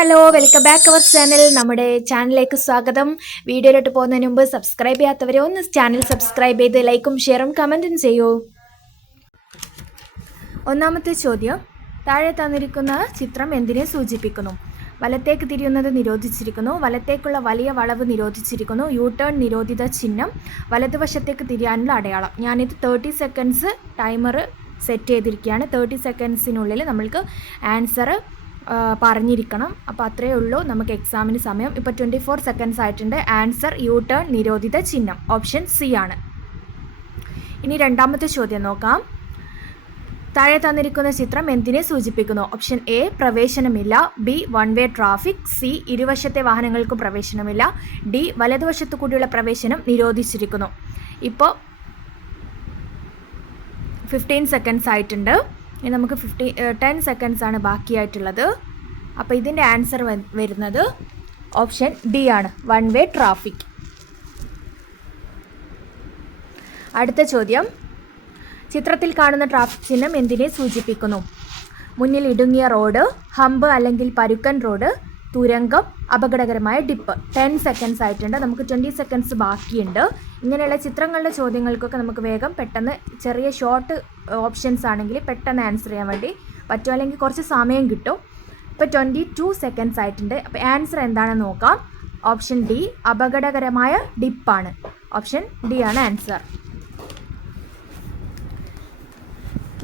Hello, welcome back our channel. നമ്മുടെ ചാനലിലേക്ക് സ്വാഗതം. വീഡിയോയിലോട്ട് പോകുന്നതിന് മുമ്പ് സബ്സ്ക്രൈബ് ചെയ്യാത്തവരെ ഒന്ന് ചാനൽ സബ്സ്ക്രൈബ് ചെയ്ത് ലൈക്കും ഷെയറും കമൻറ്റും ചെയ്യൂ. ഒന്നാമത്തെ ചോദ്യം, താഴെ തന്നിരിക്കുന്ന ചിത്രം എന്തിനെ സൂചിപ്പിക്കുന്നു? വലത്തേക്ക് തിരിയുന്നത് നിരോധിച്ചിരിക്കുന്നു, വലത്തേക്കുള്ള വലിയ വളവ് നിരോധിച്ചിരിക്കുന്നു, യു ടേൺ നിരോധിത ചിഹ്നം, വലതുവശത്തേക്ക് തിരിയാനുള്ള അടയാളം. ഞാനിത് 30 സെക്കൻഡ്സ് ടൈമർ സെറ്റ് ചെയ്തിരിക്കുകയാണ്. 30 സെക്കൻഡ്സിനുള്ളിൽ നമ്മൾക്ക് ആൻസർ പറഞ്ഞിരിക്കണം. അപ്പോൾ അത്രയേ ഉള്ളൂ നമുക്ക് എക്സാമിന് സമയം. ഇപ്പോൾ 24 സെക്കൻഡ്സ് ആയിട്ടുണ്ട്. ആൻസർ യു ടേൺ നിരോധിത ചിഹ്നം, ഓപ്ഷൻ സി ആണ്. ഇനി രണ്ടാമത്തെ ചോദ്യം നോക്കാം. താഴെ തന്നിരിക്കുന്ന ചിത്രം എന്തിനെ സൂചിപ്പിക്കുന്നു? ഓപ്ഷൻ എ പ്രവേശനമില്ല, B one way traffic, C ഇരുവശത്തെ വാഹനങ്ങൾക്കും പ്രവേശനമില്ല, ഡി വലതുവശത്തു കൂടിയുള്ള പ്രവേശനം നിരോധിച്ചിരിക്കുന്നു. ഇപ്പോൾ 15 സെക്കൻഡ്സ് ആയിട്ടുണ്ട്. ഇനി നമുക്ക് 10 സെക്കൻഡ്സ് ആണ് ബാക്കിയായിട്ടുള്ളത്. അപ്പോൾ ഇതിൻ്റെ ആൻസർ വരുന്നത് ഓപ്ഷൻ ഡി ആണ്, വൺ വേ ട്രാഫിക്. അടുത്ത ചോദ്യം, ചിത്രത്തിൽ കാണുന്ന ട്രാഫിക് ചിഹ്നം എന്തിനെ സൂചിപ്പിക്കുന്നു? മുന്നിൽ ഇടുങ്ങിയ റോഡ്, ഹമ്പ് അല്ലെങ്കിൽ പരുക്കൻ റോഡ്, തുരങ്കം, അപകടകരമായ ഡിപ്പ്. 10 സെക്കൻഡ്സ് ആയിട്ടുണ്ട്. നമുക്ക് 20 സെക്കൻഡ്സ് ബാക്കിയുണ്ട്. ഇങ്ങനെയുള്ള ചിത്രങ്ങളുടെ ചോദ്യങ്ങൾക്കൊക്കെ നമുക്ക് വേഗം പെട്ടെന്ന് ചെറിയ ഷോർട്ട് ഓപ്ഷൻസ് ആണെങ്കിൽ പെട്ടെന്ന് ആൻസർ ചെയ്യാൻ വേണ്ടി പറ്റും, അല്ലെങ്കിൽ കുറച്ച് സമയം കിട്ടും. ഇപ്പോൾ 22 സെക്കൻഡ്സ് ആയിട്ടുണ്ട്. അപ്പോൾ ആൻസർ എന്താണെന്ന് നോക്കാം. ഓപ്ഷൻ ഡി അപകടകരമായ ഡിപ്പാണ്. ഓപ്ഷൻ ഡി ആണ് ആൻസർ.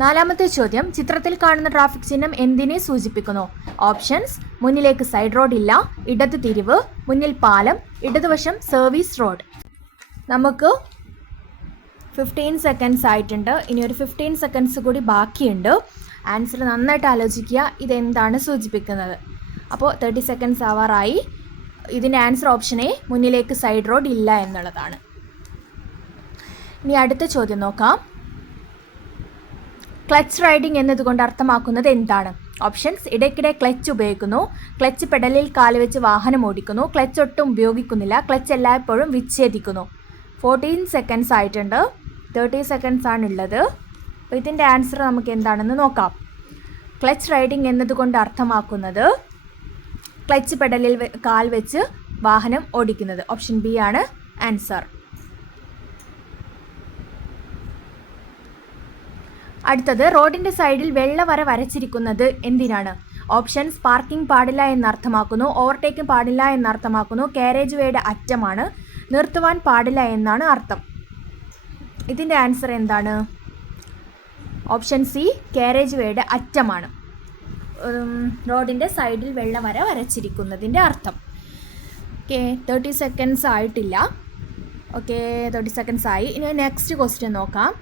നാലാമത്തെ ചോദ്യം, ചിത്രത്തിൽ കാണുന്ന ട്രാഫിക് ചിഹ്നം എന്തിനെ സൂചിപ്പിക്കുന്നു? ഓപ്ഷൻസ്: മുന്നിലേക്ക് സൈഡ് റോഡ് ഇല്ല, ഇടത് തിരിവ്, മുന്നിൽ പാലം, ഇടതുവശം സർവീസ് റോഡ്. നമുക്ക് 15 സെക്കൻഡ്സ് ആയിട്ടുണ്ട്. ഇനി ഒരു 15 സെക്കൻഡ്സ് കൂടി ബാക്കിയുണ്ട്. ആൻസർ നന്നായിട്ട് ആലോചിക്കുക, ഇതെന്താണ് സൂചിപ്പിക്കുന്നത്. അപ്പോൾ 30 സെക്കൻഡ്സ് ആവാറായി. ഇതിൻ്റെ ആൻസർ ഓപ്ഷൻ എ, മുന്നിലേക്ക് സൈഡ് റോഡ് ഇല്ല എന്നുള്ളതാണ്. ഇനി അടുത്ത ചോദ്യം നോക്കാം. ക്ലച്ച് റൈഡിംഗ് എന്നതുകൊണ്ട് അർത്ഥമാക്കുന്നത് എന്താണ്? ഓപ്ഷൻസ്: ഇടയ്ക്കിടെ ക്ലച്ച് ഉപയോഗിക്കുന്നു, ക്ലച്ച് പെഡലിൽ കാല് വെച്ച് വാഹനം ഓടിക്കുന്നു, ക്ലച്ച് ഒട്ടും ഉപയോഗിക്കുന്നില്ല, ക്ലച്ച് എല്ലായ്പ്പോഴും വിച്ഛേദിക്കുന്നു. 14 സെക്കൻഡ്സ് ആയിട്ടുണ്ട്. 30 സെക്കൻഡ്സ് ആണുള്ളത്. അപ്പോൾ ഇതിൻ്റെ ആൻസർ നമുക്ക് എന്താണെന്ന് നോക്കാം. ക്ലച്ച് റൈഡിംഗ് എന്നതുകൊണ്ട് അർത്ഥമാക്കുന്നത് ക്ലച്ച് പെഡലിൽ കാൽ വെച്ച് വാഹനം ഓടിക്കുന്നത്. ഓപ്ഷൻ ബി ആണ് ആൻസർ. അടുത്തത്, റോഡിൻ്റെ സൈഡിൽ വെള്ളവര വരച്ചിരിക്കുന്നത് എന്തിനാണ്? ഓപ്ഷൻസ്: പാർക്കിംഗ് പാടില്ല എന്നർത്ഥമാക്കുന്നു, ഓവർടേക്കിംഗ് പാടില്ല എന്നർത്ഥമാക്കുന്നു, കാരേജ് വേയുടെ അറ്റമാണ്, നിർത്തുവാൻ പാടില്ല എന്നാണ് അർത്ഥം. ഇതിൻ്റെ ആൻസർ എന്താണ്? ഓപ്ഷൻ സി, കാരേജ് വേയുടെ അറ്റമാണ് റോഡിൻ്റെ സൈഡിൽ വെള്ളവര വരച്ചിരിക്കുന്നതിൻ്റെ അർത്ഥം. ഓക്കെ, 30 സെക്കൻഡ്സ് ആയിട്ടില്ല. ഓക്കെ, 30 സെക്കൻഡ്സ് ആയി. ഇനി നെക്സ്റ്റ് ക്വസ്റ്റ്യൻ നോക്കാം.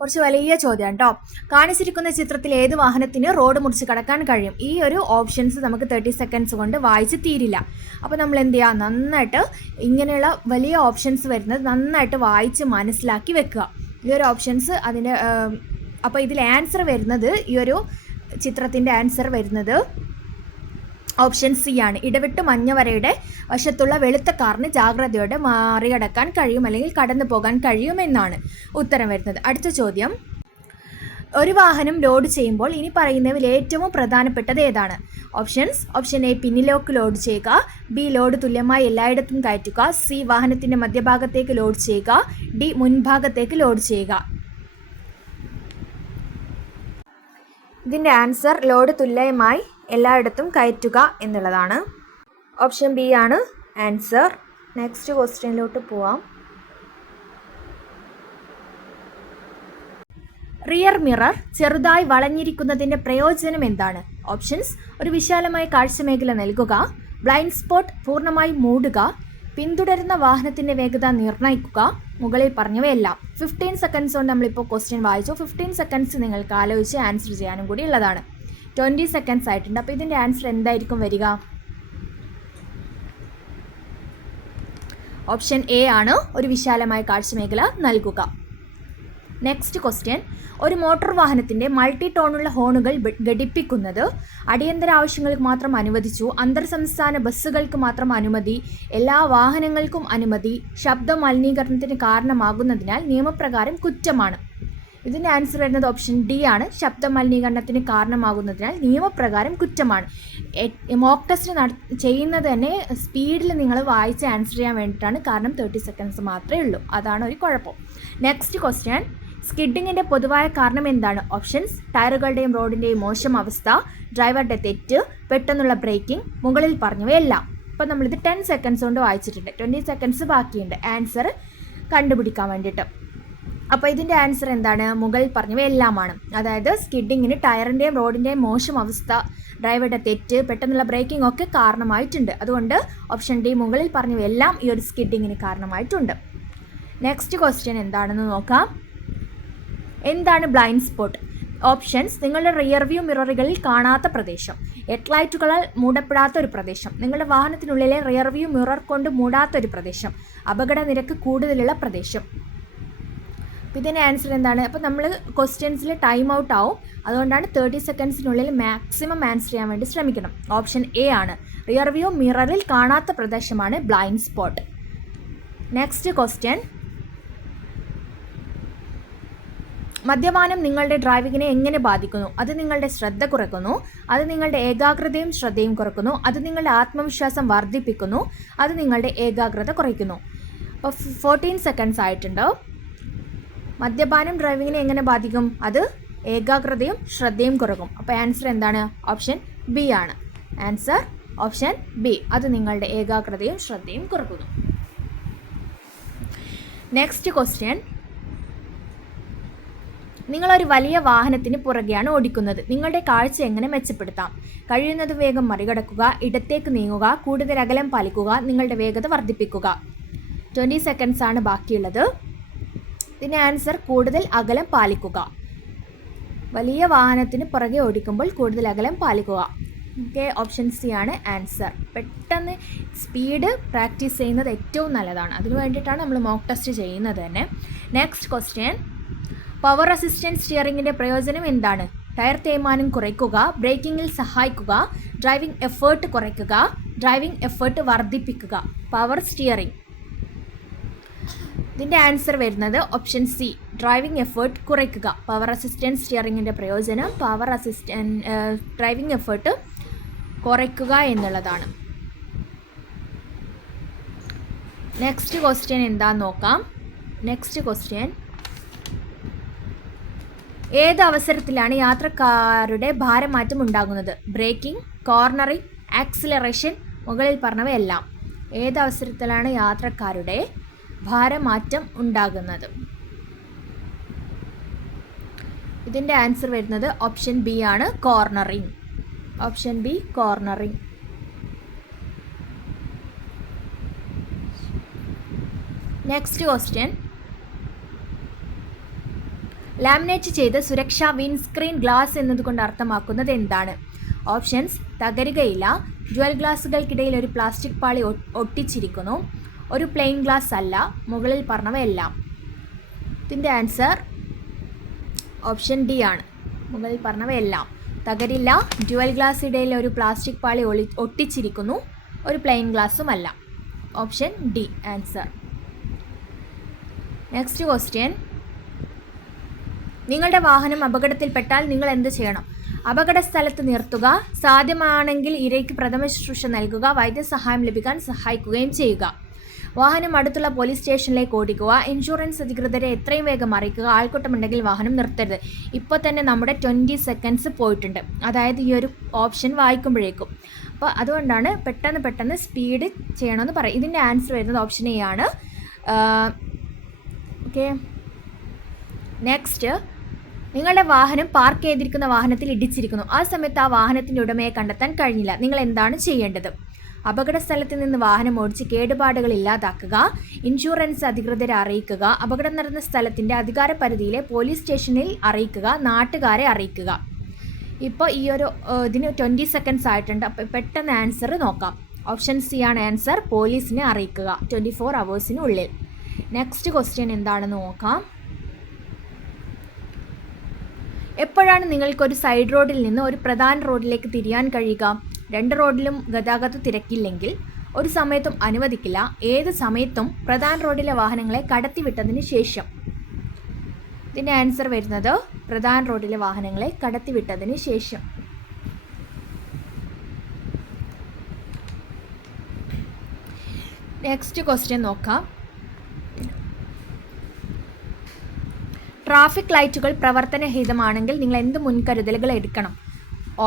കുറച്ച് വലിയ ചോദ്യം കേട്ടോ. കാണിച്ചിരിക്കുന്ന ചിത്രത്തിൽ ഏത് വാഹനത്തിന് റോഡ് മുറിച്ച് കടക്കാൻ കഴിയും? ഈ ഒരു ഓപ്ഷൻസ് നമുക്ക് 30 സെക്കൻഡ്സ് കൊണ്ട് വായിച്ച് തീരില്ല. അപ്പോൾ നമ്മൾ എന്ത് ചെയ്യുക? നന്നായിട്ട് ഇങ്ങനെയുള്ള വലിയ ഓപ്ഷൻസ് വരുന്നത് നന്നായിട്ട് വായിച്ച് മനസ്സിലാക്കി വെക്കുക. ഈ ഒരു ഓപ്ഷൻസ് അതിൻ്റെ അപ്പോൾ ഇതിൽ ആൻസർ വരുന്നത്, ഈ ഒരു ചിത്രത്തിൻ്റെ ആൻസർ വരുന്നത് ഓപ്ഷൻ സി ആണ്. ഇടവിട്ട് മഞ്ഞവരയുടെ വശത്തുള്ള വെളുത്ത കാറിന് ജാഗ്രതയോടെ മറികടക്കാൻ കഴിയും അല്ലെങ്കിൽ കടന്നു പോകാൻ കഴിയുമെന്നാണ് ഉത്തരം വരുന്നത്. അടുത്ത ചോദ്യം, ഒരു വാഹനം ലോഡ് ചെയ്യുമ്പോൾ ഇനി പറയുന്നവയിൽ ഏറ്റവും പ്രധാനപ്പെട്ടത് ഏതാണ്? ഓപ്ഷൻസ്: ഓപ്ഷൻ എ പിന്നിലേക്ക് ലോഡ് ചെയ്യുക, ബി ലോഡ് തുല്യമായി എല്ലായിടത്തും കയറ്റുക, സി വാഹനത്തിൻ്റെ മധ്യഭാഗത്തേക്ക് ലോഡ് ചെയ്യുക, ഡി മുൻഭാഗത്തേക്ക് ലോഡ് ചെയ്യുക. ഇതിൻ്റെ ആൻസർ ലോഡ് തുല്യമായി എല്ലായിടത്തും കയറ്റുക എന്നുള്ളതാണ്. ഓപ്ഷൻ ബി ആണ് ആൻസർ. നെക്സ്റ്റ് ക്വസ്റ്റ്യനിലോട്ട് പോവാം. റിയർ മിറർ ചെറുതായി വളഞ്ഞിരിക്കുന്നതിൻ്റെ പ്രയോജനം എന്താണ്? ഓപ്ഷൻസ്: ഒരു വിശാലമായ കാഴ്ചമേഖല നൽകുക, ബ്ലൈൻഡ് സ്പോട്ട് പൂർണ്ണമായി മൂടുക, പിന്തുടരുന്ന വാഹനത്തിൻ്റെ വേഗത നിർണ്ണയിക്കുക, മുകളിൽ പറഞ്ഞവയെല്ലാം. 15 സെക്കൻഡ്സ് കൊണ്ട് നമ്മളിപ്പോൾ ക്വസ്റ്റ്യൻ വായിച്ചു. 15 സെക്കൻഡ്സ് നിങ്ങൾക്ക് ആലോചിച്ച് ആൻസർ ചെയ്യാനും കൂടി ഉള്ളതാണ്. 20 സെക്കൻഡ്സ് ആയിട്ടുണ്ട്. അപ്പോൾ ഇതിൻ്റെ ആൻസർ എന്തായിരിക്കും വരിക? ഓപ്ഷൻ എ ആണ്, ഒരു വിശാലമായ കാഴ്ചമേഖല നൽകുക. നെക്സ്റ്റ് ക്വസ്റ്റ്യൻ, ഒരു മോട്ടോർ വാഹനത്തിൻ്റെ മൾട്ടി ടോണുള്ള ഹോണുകൾ ഘടിപ്പിക്കുന്നത് അടിയന്തര ആവശ്യങ്ങൾക്ക് മാത്രം അനുവദിച്ചു, അന്തർ സംസ്ഥാന ബസ്സുകൾക്ക് മാത്രം അനുമതി, എല്ലാ വാഹനങ്ങൾക്കും അനുമതി, ശബ്ദ മലിനീകരണത്തിന് കാരണമാകുന്നതിനാൽ നിയമപ്രകാരം കുറ്റമാണ്. ഇതിൻ്റെ ആൻസർ വരുന്നത് ഓപ്ഷൻ ഡി ആണ്. ശബ്ദ മലിനീകരണത്തിന് കാരണമാകുന്നതിനാൽ നിയമപ്രകാരം കുറ്റമാണ്. മോക്ക് ടെസ്റ്റ് ചെയ്യുന്നത് തന്നെ സ്പീഡിൽ നിങ്ങൾ വായിച്ച് ആൻസർ ചെയ്യാൻ വേണ്ടിയിട്ടാണ്. കാരണം 30 സെക്കൻഡ്സ് മാത്രമേ ഉള്ളൂ. അതാണ് ഒരു കുഴപ്പം. നെക്സ്റ്റ് ക്വസ്റ്റ്യൻ, സ്കിഡിങ്ങിൻ്റെ പൊതുവായ കാരണം എന്താണ്? ഓപ്ഷൻസ്: ടയറുകളുടെയും റോഡിൻ്റെയും മോശം അവസ്ഥ, ഡ്രൈവറുടെ തെറ്റ്, പെട്ടെന്നുള്ള ബ്രേക്കിംഗ്, മുകളിൽ പറഞ്ഞവയെല്ലാം. അപ്പോൾ നമ്മളിത് 10 സെക്കൻഡ്സ് കൊണ്ട് വായിച്ചിട്ടുണ്ട്. 20 സെക്കൻഡ്സ് ബാക്കിയുണ്ട് ആൻസർ കണ്ടുപിടിക്കാൻ വേണ്ടിയിട്ട്. അപ്പോൾ ഇതിൻ്റെ ആൻസർ എന്താണ്? മുകളിൽ പറഞ്ഞവയെല്ലാമാണ്. അതായത് സ്കിഡിങ്ങിന് ടയറിൻ്റെയും റോഡിൻ്റെയും മോശം അവസ്ഥ, ഡ്രൈവറുടെ തെറ്റ്, പെട്ടെന്നുള്ള ബ്രേക്കിംഗ് ഒക്കെ കാരണമായിട്ടുണ്ട്. അതുകൊണ്ട് ഓപ്ഷൻ ഡി മുകളിൽ പറഞ്ഞവയെല്ലാം ഈ ഒരു സ്കിഡിങ്ങിന് കാരണമായിട്ടുണ്ട്. നെക്സ്റ്റ് ക്വസ്റ്റ്യൻ എന്താണെന്ന് നോക്കാം. എന്താണ് ബ്ലൈൻഡ് സ്പോട്ട്? ഓപ്ഷൻസ്: നിങ്ങളുടെ റിയർ വ്യൂ മിററുകളിൽ കാണാത്ത പ്രദേശം, ഹെഡ്ലൈറ്റുകളാൽ മൂടപ്പെടാത്ത ഒരു പ്രദേശം, നിങ്ങളുടെ വാഹനത്തിനുള്ളിലെ റിയർ വ്യൂ മിറർ കൊണ്ട് മൂടാത്ത ഒരു പ്രദേശം, അപകട നിരക്ക് കൂടുതലുള്ള പ്രദേശം. അപ്പോൾ ഇതിൻ്റെ ആൻസർ എന്താണ്? അപ്പോൾ നമ്മൾ ക്വസ്റ്റ്യൻസിൽ ടൈം ഔട്ട് ആവും. അതുകൊണ്ടാണ് 30 സെക്കൻഡ്സിനുള്ളിൽ മാക്സിമം ആൻസർ ചെയ്യാൻ വേണ്ടി ശ്രമിക്കണം. ഓപ്ഷൻ എ ആണ്. റിയർ വ്യൂ മിററിൽ കാണാത്ത പ്രദേശമാണ് ബ്ലൈൻഡ് സ്പോട്ട്. നെക്സ്റ്റ് ക്വസ്റ്റ്യൻ, മദ്യപാനം നിങ്ങളുടെ ഡ്രൈവിങ്ങിനെ എങ്ങനെ ബാധിക്കുന്നു? അത് നിങ്ങളുടെ ശ്രദ്ധ കുറയ്ക്കുന്നു, അത് നിങ്ങളുടെ ഏകാഗ്രതയും ശ്രദ്ധയും കുറയ്ക്കുന്നു, അത് നിങ്ങളുടെ ആത്മവിശ്വാസം വർദ്ധിപ്പിക്കുന്നു, അത് നിങ്ങളുടെ ഏകാഗ്രത കുറയ്ക്കുന്നു. അപ്പോൾ 14 സെക്കൻഡ്സ് ആയിട്ടുണ്ട്. മദ്യപാനം ഡ്രൈവിങ്ങിനെ എങ്ങനെ ബാധിക്കും? അത് ഏകാഗ്രതയും ശ്രദ്ധയും കുറയ്ക്കും. അപ്പോൾ ആൻസർ എന്താണ്? ഓപ്ഷൻ ബി ആണ്. Answer option B. അത് നിങ്ങളുടെ ഏകാഗ്രതയും ശ്രദ്ധയും കുറയ്ക്കുന്നു. നെക്സ്റ്റ് ക്വസ്റ്റ്യൻ, നിങ്ങളൊരു വലിയ വാഹനത്തിന് പുറകെയാണ് ഓടിക്കുന്നത്. നിങ്ങളുടെ കാഴ്ച എങ്ങനെ മെച്ചപ്പെടുത്താം? കഴിയുന്നത് വേഗം മറികടക്കുക, ഇടത്തേക്ക് നീങ്ങുക, കൂടുതൽ അകലം പാലിക്കുക, നിങ്ങളുടെ വേഗത വർദ്ധിപ്പിക്കുക. 20 സെക്കൻഡ്സ് ആണ് ബാക്കിയുള്ളത്. ഇതിൻ്റെ ആൻസർ കൂടുതൽ അകലം പാലിക്കുക. വലിയ വാഹനത്തിന് പുറകെ ഓടിക്കുമ്പോൾ കൂടുതൽ അകലം പാലിക്കുക. ഓക്കെ, ഓപ്ഷൻ സി ആണ് ആൻസർ. പെട്ടെന്ന് സ്പീഡ് പ്രാക്ടീസ് ചെയ്യുന്നത് ഏറ്റവും നല്ലതാണ്. അതിനു വേണ്ടിയിട്ടാണ് നമ്മൾ മോക്ക് ടെസ്റ്റ് ചെയ്യുന്നത് തന്നെ. നെക്സ്റ്റ് ക്വസ്റ്റ്യൻ, പവർ അസിസ്റ്റൻറ്റ് സ്റ്റിയറിങ്ങിൻ്റെ പ്രയോജനം എന്താണ്? ടയർ തേയ്മാനം കുറയ്ക്കുക, ബ്രേക്കിങ്ങിൽ സഹായിക്കുക, ഡ്രൈവിംഗ് എഫേർട്ട് കുറയ്ക്കുക, ഡ്രൈവിംഗ് എഫേർട്ട് വർദ്ധിപ്പിക്കുക. Power steering. ഇതിൻ്റെ ആൻസർ വരുന്നത് ഓപ്ഷൻ സി, ഡ്രൈവിംഗ് എഫേർട്ട് കുറയ്ക്കുക. പവർ അസിസ്റ്റൻറ്റ് സ്റ്റിയറിങ്ങിൻ്റെ പ്രയോജനം ഡ്രൈവിംഗ് എഫേർട്ട് കുറയ്ക്കുക എന്നുള്ളതാണ്. നെക്സ്റ്റ് ക്വസ്റ്റ്യൻ എന്താന്ന് നോക്കാം. നെക്സ്റ്റ് ക്വസ്റ്റ്യൻ, ഏത് അവസരത്തിലാണ് യാത്രക്കാരുടെ ഭാരമാറ്റം ഉണ്ടാകുന്നത്? ബ്രേക്കിംഗ്, കോർണറിംഗ്, ആക്സിലറേഷൻ, മുകളിൽ പറഞ്ഞവയെല്ലാം. ഏത് അവസരത്തിലാണ് യാത്രക്കാരുടെ ഭാരമാറ്റം ഉണ്ടാകുന്നത്? ഇതിൻ്റെ ആൻസർ വരുന്നത് ഓപ്ഷൻ ബി ആണ്, cornering. Option B, cornering. Next question, laminate ചെയ്ത് സുരക്ഷാ വിൻസ്ക്രീൻ ഗ്ലാസ് എന്നതുകൊണ്ട് അർത്ഥമാക്കുന്നത് എന്താണ്? ഓപ്ഷൻസ്: തകരുകയില്ല, ഡ്യുവൽ ഗ്ലാസുകൾക്കിടയിൽ ഒരു പ്ലാസ്റ്റിക് പാളി ഒട്ടിച്ചിരിക്കുന്നു, ഒരു പ്ലെയിൻ ഗ്ലാസ് അല്ല, മുകളിൽ പറഞ്ഞവയെല്ലാം. ഇതിൻ്റെ ആൻസർ ഓപ്ഷൻ ഡി ആണ്, മുകളിൽ പറഞ്ഞവയെല്ലാം. തകരില്ല, ഡ്യുവൽ ഗ്ലാസിടയിൽ ഒരു പ്ലാസ്റ്റിക് പാളി ഒട്ടിച്ചിരിക്കുന്നു, ഒരു പ്ലെയിൻ ഗ്ലാസും അല്ല. Option D answer. Next question, നിങ്ങളുടെ വാഹനം അപകടത്തിൽപ്പെട്ടാൽ നിങ്ങൾ എന്ത് ചെയ്യണം? അപകട സ്ഥലത്ത് നിർത്തുക, സാധ്യമാണെങ്കിൽ ഇരയ്ക്ക് പ്രഥമ ശുശ്രൂഷ നൽകുക, വൈദ്യസഹായം ലഭിക്കാൻ സഹായിക്കുകയും ചെയ്യുക. വാഹനം അടുത്തുള്ള പോലീസ് സ്റ്റേഷനിലേക്ക് ഓടിക്കുക, ഇൻഷുറൻസ് അധികൃതരെ എത്രയും വേഗം അറിയിക്കുക, ആൾക്കൂട്ടമുണ്ടെങ്കിൽ വാഹനം നിർത്തരുത്. ഇപ്പോൾ തന്നെ നമ്മുടെ 20 സെക്കൻഡ്സ് പോയിട്ടുണ്ട്, അതായത് ഈ ഒരു ഓപ്ഷൻ വായിക്കുമ്പോഴേക്കും. അപ്പോൾ അതുകൊണ്ടാണ് പെട്ടെന്ന് സ്പീഡ് ചെയ്യണമെന്ന് പറയും. ഇതിൻ്റെ ആൻസർ വരുന്നത് ഓപ്ഷൻ എ ആണ്. ഓക്കെ, നെക്സ്റ്റ്, നിങ്ങളുടെ വാഹനം പാർക്ക് ചെയ്തിരിക്കുന്ന വാഹനത്തിൽ ഇടിച്ചിരിക്കുന്നു. ആ സമയത്ത് ആ വാഹനത്തിൻ്റെ ഉടമയെ കണ്ടെത്താൻ കഴിഞ്ഞില്ല. നിങ്ങൾ എന്താണ് ചെയ്യേണ്ടത്? അപകട സ്ഥലത്ത് നിന്ന് വാഹനം ഓടിച്ച് കേടുപാടുകൾ ഇല്ലാതാക്കുക, ഇൻഷുറൻസ് അധികൃതരെ അറിയിക്കുക, അപകടം നടന്ന സ്ഥലത്തിൻ്റെ അധികാര പരിധിയിലെ പോലീസ് സ്റ്റേഷനിൽ അറിയിക്കുക, നാട്ടുകാരെ അറിയിക്കുക. ഇപ്പോൾ ഈ ഒരു ഇതിന് 20 സെക്കൻഡ്സ് ആയിട്ടുണ്ട്. അപ്പോൾ പെട്ടെന്ന് ആൻസർ നോക്കാം. ഓപ്ഷൻ സി ആണ് ആൻസർ, പോലീസിനെ അറിയിക്കുക 24 അവേഴ്സിനുള്ളിൽ. നെക്സ്റ്റ് ക്വസ്റ്റ്യൻ എന്താണെന്ന് നോക്കാം. എപ്പോഴാണ് നിങ്ങൾക്കൊരു സൈഡ് റോഡിൽ നിന്ന് ഒരു പ്രധാന റോഡിലേക്ക് തിരിയാൻ കഴിയുക? 2 റോഡിലും ഗതാഗത തിരക്കില്ലെങ്കിൽ, ഒരു സമയത്തും അനുവദിക്കില്ല, ഏത് സമയത്തും പ്രധാന റോഡിലെ വാഹനങ്ങളെ കടത്തിവിട്ടതിന് ശേഷം. ഇതിൻ്റെ ആൻസർ വരുന്നത് പ്രധാന റോഡിലെ വാഹനങ്ങളെ കടത്തിവിട്ടതിന് ശേഷം. നെക്സ്റ്റ് ക്വസ്റ്റ്യൻ നോക്കാം. ട്രാഫിക് ലൈറ്റുകൾ പ്രവർത്തനരഹിതമാണെങ്കിൽ നിങ്ങൾ എന്ത് മുൻകരുതലുകൾ എടുക്കണം?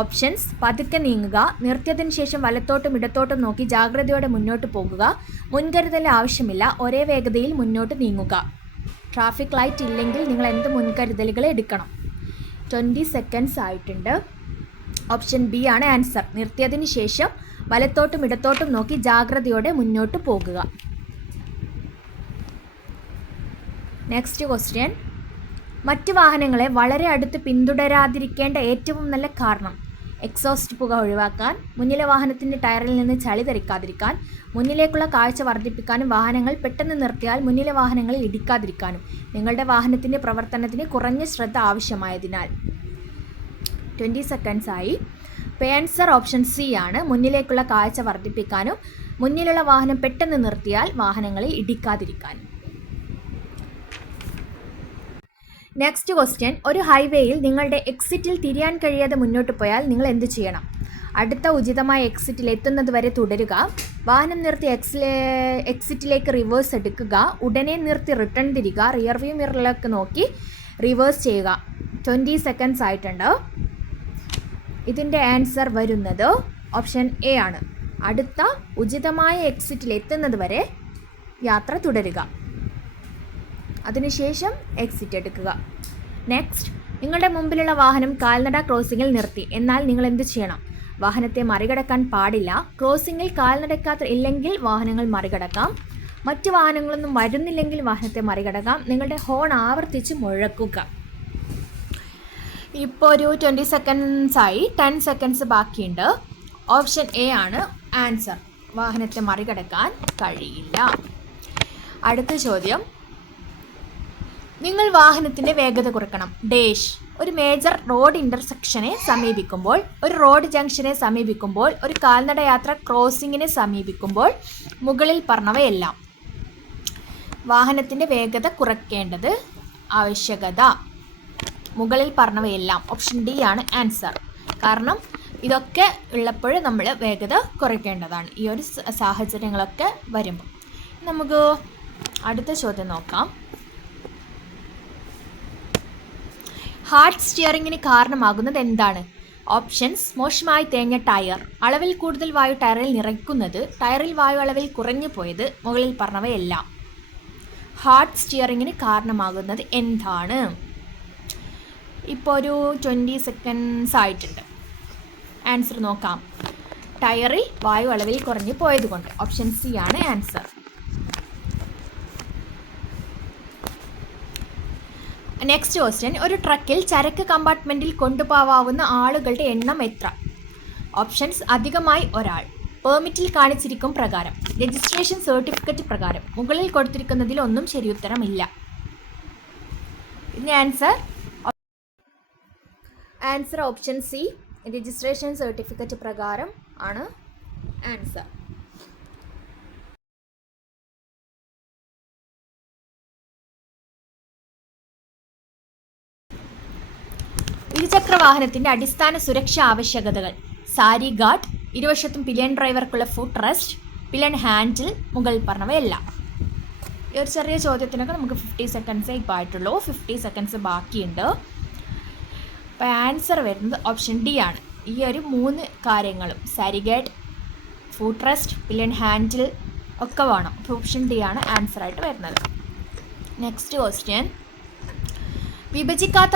ഓപ്ഷൻസ്: പതുക്കെ നീങ്ങുക, നിർത്തിയതിനു ശേഷം വലത്തോട്ടും ഇടത്തോട്ടും നോക്കി ജാഗ്രതയോടെ മുന്നോട്ട് പോകുക, മുൻകരുതൽ ആവശ്യമില്ല, ഒരേ വേഗതയിൽ മുന്നോട്ട് നീങ്ങുക. ട്രാഫിക് ലൈറ്റ് ഇല്ലെങ്കിൽ നിങ്ങൾ എന്ത് മുൻകരുതലുകൾ എടുക്കണം? 20 സെക്കൻഡ്സ് ആയിട്ടുണ്ട്. ഓപ്ഷൻ ബി ആണ് ആൻസർ. നിർത്തിയതിനു ശേഷം വലത്തോട്ടും ഇടത്തോട്ടും നോക്കി ജാഗ്രതയോടെ മുന്നോട്ട് പോകുക. Next question. മറ്റ് വാഹനങ്ങളെ വളരെ അടുത്ത് പിന്തുടരാതിരിക്കേണ്ട ഏറ്റവും നല്ല കാരണം? എക്സോസ്റ്റ് പുക ഒഴിവാക്കാൻ, മുന്നിലെ വാഹനത്തിൻ്റെ ടയറിൽ നിന്ന് ചളി തെറിക്കാതിരിക്കാൻ, മുന്നിലേക്കുള്ള കാഴ്ച വർദ്ധിപ്പിക്കാനും, വാഹനങ്ങൾ പെട്ടെന്ന് നിർത്തിയാൽ മുന്നിലെ വാഹനങ്ങളിൽ ഇടിക്കാതിരിക്കാനും, നിങ്ങളുടെ വാഹനത്തിൻ്റെ പ്രവർത്തനത്തിന് കുറഞ്ഞ ശ്രദ്ധ ആവശ്യമായതിനാൽ. 20 സെക്കൻഡ്സ് ആയി. അപ്പോൾ ആൻസർ ഓപ്ഷൻ സി ആണ്. മുന്നിലേക്കുള്ള കാഴ്ച വർദ്ധിപ്പിക്കാനും, മുന്നിലുള്ള വാഹനം പെട്ടെന്ന് നിർത്തിയാൽ വാഹനങ്ങളിൽ ഇടിക്കാതിരിക്കാനും. Next question. ഒരു ഹൈവേയിൽ നിങ്ങളുടെ എക്സിറ്റിൽ തിരിയാൻ കഴിയാതെ മുന്നോട്ട് പോയാൽ നിങ്ങൾ എന്ത് ചെയ്യണം? അടുത്ത ഉചിതമായ എക്സിറ്റിൽ എത്തുന്നത് വരെ തുടരുക, വാഹനം നിർത്തി എക്സിറ്റിലേക്ക് റിവേഴ്സ് എടുക്കുക, ഉടനെ നിർത്തി റിട്ടേൺ തിരിക, റിയർവ്യൂ മിററിലേക്ക് നോക്കി റിവേഴ്സ് ചെയ്യുക. 20 സെക്കൻഡ്സ് ആയിട്ടുണ്ട്. ഇതിൻ്റെ ആൻസർ വരുന്നത് ഓപ്ഷൻ എ ആണ്. അടുത്ത ഉചിതമായ എക്സിറ്റിൽ എത്തുന്നത് വരെ യാത്ര തുടരുക, അതിനുശേഷം എക്സിറ്റ് എടുക്കുക. നെക്സ്റ്റ്. നിങ്ങളുടെ മുമ്പിലുള്ള വാഹനം കാൽനട ക്രോസിങ്ങിൽ നിർത്തി. എന്നാൽ നിങ്ങൾ എന്ത് ചെയ്യണം? വാഹനത്തെ മറികടക്കാൻ പാടില്ല. ക്രോസിങ്ങിൽ കാൽനടക്കാത്ത ഇല്ലെങ്കിൽ വാഹനങ്ങൾ മറികടക്കാം. മറ്റു വാഹനങ്ങളൊന്നും വരുന്നില്ലെങ്കിൽ വാഹനത്തെ മറികടക്കാം. നിങ്ങളുടെ ഹോൺ ആവർത്തിച്ച് മുഴക്കുക. ഇപ്പോൾ ഒരു 20 സെക്കൻഡ്സ് ആയി. 10 സെക്കൻഡ്സ് ബാക്കിയുണ്ട്. ഓപ്ഷൻ എ ആണ് ആൻസർ. വാഹനത്തെ മറികടക്കാൻ കഴിയില്ല. അടുത്ത ചോദ്യം. നിങ്ങൾ വാഹനത്തിൻ്റെ വേഗത കുറയ്ക്കണം. ഡേഷ്. ഒരു മേജർ റോഡ് ഇൻ്റർസെക്ഷനെ സമീപിക്കുമ്പോൾ, ഒരു റോഡ് ജംഗ്ഷനെ സമീപിക്കുമ്പോൾ, ഒരു കാൽനട യാത്ര ക്രോസിങ്ങിനെ സമീപിക്കുമ്പോൾ, മുകളിൽ പറഞ്ഞവയെല്ലാം. വാഹനത്തിൻ്റെ വേഗത കുറയ്ക്കേണ്ടത് ആവശ്യകത. മുകളിൽ പറഞ്ഞവയെല്ലാം. ഓപ്ഷൻ ഡി ആണ് ആൻസർ. കാരണം ഇതൊക്കെ ഉള്ളപ്പോൾ നമ്മൾ വേഗത കുറയ്ക്കേണ്ടതാണ് ഈ ഒരു സാഹചര്യങ്ങളൊക്കെ വരുമ്പോൾ. നമുക്ക് അടുത്ത ചോദ്യം നോക്കാം. ഹാർഡ് സ്റ്റിയറിങ്ങിന് കാരണമാകുന്നത് എന്താണ്? ഓപ്ഷൻസ്: മോശമായി തേഞ്ഞ ടയർ, അളവിൽ കൂടുതൽ വായു ടയറിൽ നിറയ്ക്കുന്നത്, ടയറിൽ വായു അളവിൽ കുറഞ്ഞു പോയത്, മുകളിൽ പറഞ്ഞവയെല്ലാം. ഹാർഡ് സ്റ്റിയറിങ്ങിന് കാരണമാകുന്നത് എന്താണ്? ഇപ്പോൾ ഒരു 20 സെക്കൻഡ്സ് ആയിട്ടുണ്ട്. ആൻസർ നോക്കാം. ടയറിൽ വായു അളവിൽ കുറഞ്ഞു പോയതുകൊണ്ട്. ഓപ്ഷൻ സി ആണ് ആൻസർ. Next question. ഒരു ട്രക്കിൽ ചരക്ക് കമ്പാർട്ട്മെൻറ്റിൽ കൊണ്ടുപോകാവുന്ന ആളുകളുടെ എണ്ണം എത്ര? ഓപ്ഷൻസ്: അധികമായി ഒരാൾ, പെർമിറ്റിൽ കാണിച്ചിരിക്കും പ്രകാരം, രജിസ്ട്രേഷൻ സർട്ടിഫിക്കറ്റ് പ്രകാരം. മുകളിൽ കൊടുത്തിരിക്കുന്നതിൽ ഒന്നും ശരിയുത്തരമില്ല. ഇതിന് answer option C, registration certificate പ്രകാരം ആണ് ആൻസർ. ഇരുചക്ര വാഹനത്തിൻ്റെ അടിസ്ഥാന സുരക്ഷാ ആവശ്യകതകൾ: സാരി ഗാർഡ്, ഇരുവശത്തും pillion ഡ്രൈവർക്കുള്ള foot rest, pillion handle, മുകളിൽ പറഞ്ഞവയെല്ലാം. ഈ ഒരു ചെറിയ ചോദ്യത്തിനൊക്കെ നമുക്ക് 50 സെക്കൻഡ്സേ ഇപ്പോൾ ആയിട്ടുള്ളൂ. 50 സെക്കൻഡ്സ് ബാക്കിയുണ്ട്. അപ്പോൾ ആൻസർ വരുന്നത് ഓപ്ഷൻ ഡി ആണ്. ഈ ഒരു 3 കാര്യങ്ങളും, sari guard, foot rest, pillion handle ഒക്കെ വേണം. അപ്പോൾ ഓപ്ഷൻ ഡി ആണ് ആൻസറായിട്ട് വരുന്നത്. Next question. വിഭജിക്കാത്ത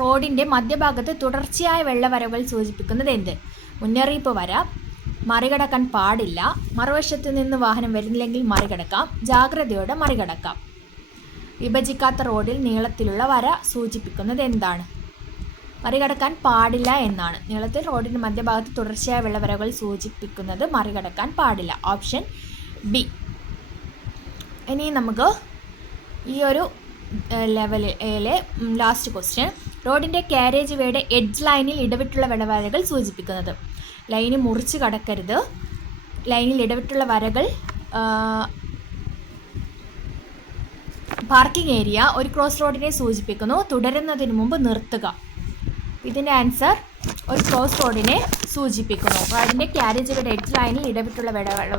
റോഡിൻ്റെ മധ്യഭാഗത്ത് തുടർച്ചയായ വെള്ളവരകൾ സൂചിപ്പിക്കുന്നത് എന്ത്? മുന്നറിയിപ്പ് വര, മറികടക്കാൻ പാടില്ല, മറുവശത്ത് നിന്ന് വാഹനം വരുന്നില്ലെങ്കിൽ മറികടക്കാം, ജാഗ്രതയോടെ മറികടക്കാം. വിഭജിക്കാത്ത റോഡിൽ നീളത്തിലുള്ള വര സൂചിപ്പിക്കുന്നത് എന്താണ്? മറികടക്കാൻ പാടില്ല എന്നാണ്. നീളത്തിൽ റോഡിൻ്റെ മധ്യഭാഗത്ത് തുടർച്ചയായ വെള്ളവരകൾ സൂചിപ്പിക്കുന്നത് മറികടക്കാൻ പാടില്ല. Option B. ഇനി നമുക്ക് ഈ ഒരു ലെവലിലെ ലാസ്റ്റ് ക്വസ്റ്റ്യൻ. റോഡിൻ്റെ കാരേജ് വേയുടെ എഡ്ജ് ലൈനിൽ ഇടവിട്ടുള്ള വെള്ളവരകൾ സൂചിപ്പിക്കുന്നത്. ലൈന് മുറിച്ച് കടക്കരുത്. ലൈനിൽ ഇടവിട്ടുള്ള വരകൾ പാർക്കിംഗ് ഏരിയ ഒരു ക്രോസ് റോഡിനെ സൂചിപ്പിക്കുന്നു. തുടരുന്നതിന് മുമ്പ് നിർത്തുക. ഇതിൻ്റെ ആൻസർ ഒരു ക്രോസ് റോഡിനെ സൂചിപ്പിക്കുന്നു. റോഡിൻ്റെ ക്യാരേജുകളുടെ എഡ്ജ് ലൈനിൽ ഇടവിട്ടുള്ള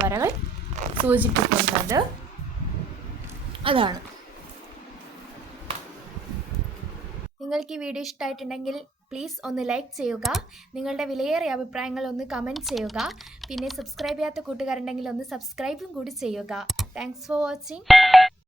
വരകൾ സൂചിപ്പിക്കുന്നത് അതാണ്. നിങ്ങൾക്ക് ഈ വീഡിയോ ഇഷ്ടമായിട്ടുണ്ടെങ്കിൽ പ്ലീസ് ഒന്ന് ലൈക്ക് ചെയ്യുക. നിങ്ങളുടെ വിലയേറിയ അഭിപ്രായങ്ങൾ ഒന്ന് കമൻറ്റ് ചെയ്യുക. പിന്നെ സബ്സ്ക്രൈബ് ചെയ്യാത്ത കൂട്ടുകാരുണ്ടെങ്കിൽ ഒന്ന് സബ്സ്ക്രൈബും കൂടി ചെയ്യുക. Thanks for watching.